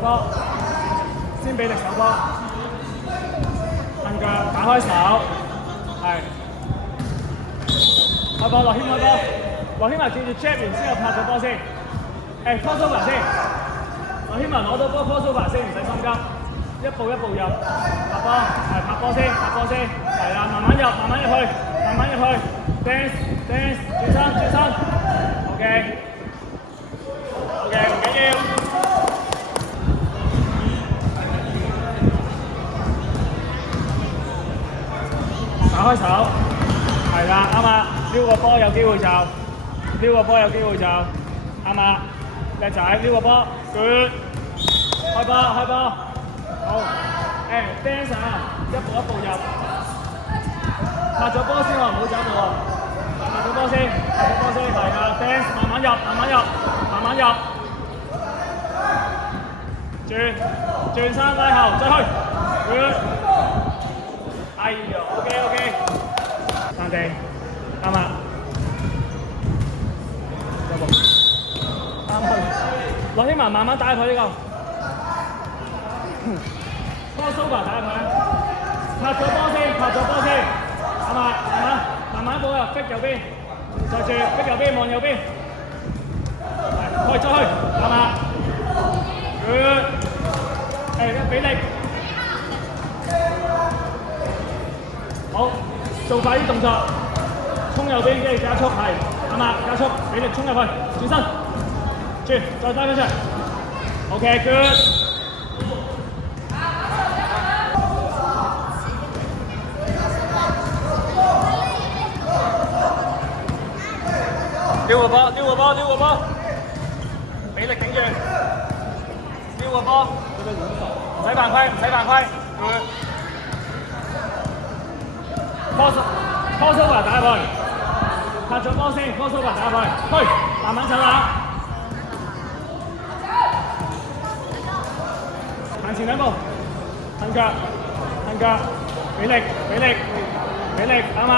波，先俾力手波，蹬腳打開手，係開波，樂謙開波，樂謙啊記住 jab 完之後拍咗波先，誒 cross over 先，樂謙啊攞到波 cross over 先，唔使心急，一步一步入，拍波，係拍波先，拍波先，係啦，慢慢入，慢慢入去，慢慢入去 ，dance dance， 轉身轉身 ，OK。唔緊要。打開手，係啦，啱啊！撩個波有機會就，撩個波有機會就，啱啊！叻仔，撩個波 ，good， 開波開波，好，dance 啊，一步一步入，拍咗波先喎，唔好走步喎，拍咗波先，拍咗波先，係啊 ，dance 慢慢入，慢慢入，慢慢入。轉身拉後，再去，哎呀 ，OK， 散地，啱啦，有冇？啱去，樂謙文慢慢打入去呢個 ，crossover 打入去，拍咗波先，啱嘛，慢慢步入，逼右邊，再轉，逼右邊，望右邊，再去，啱嘛。俾力，好，做快啲動作，衝右邊，跟住加速，係，啱啦，加速，俾力衝入去，轉身，轉，再拉翻出嚟 ，OK， good， 撩個波，俾力頂住。撩個波，唔使犯規，crossover 打入去，拍咗波先 ，crossover 打入去，去，慢慢走啦，行前兩步，蹬腳，俾力，啱啊，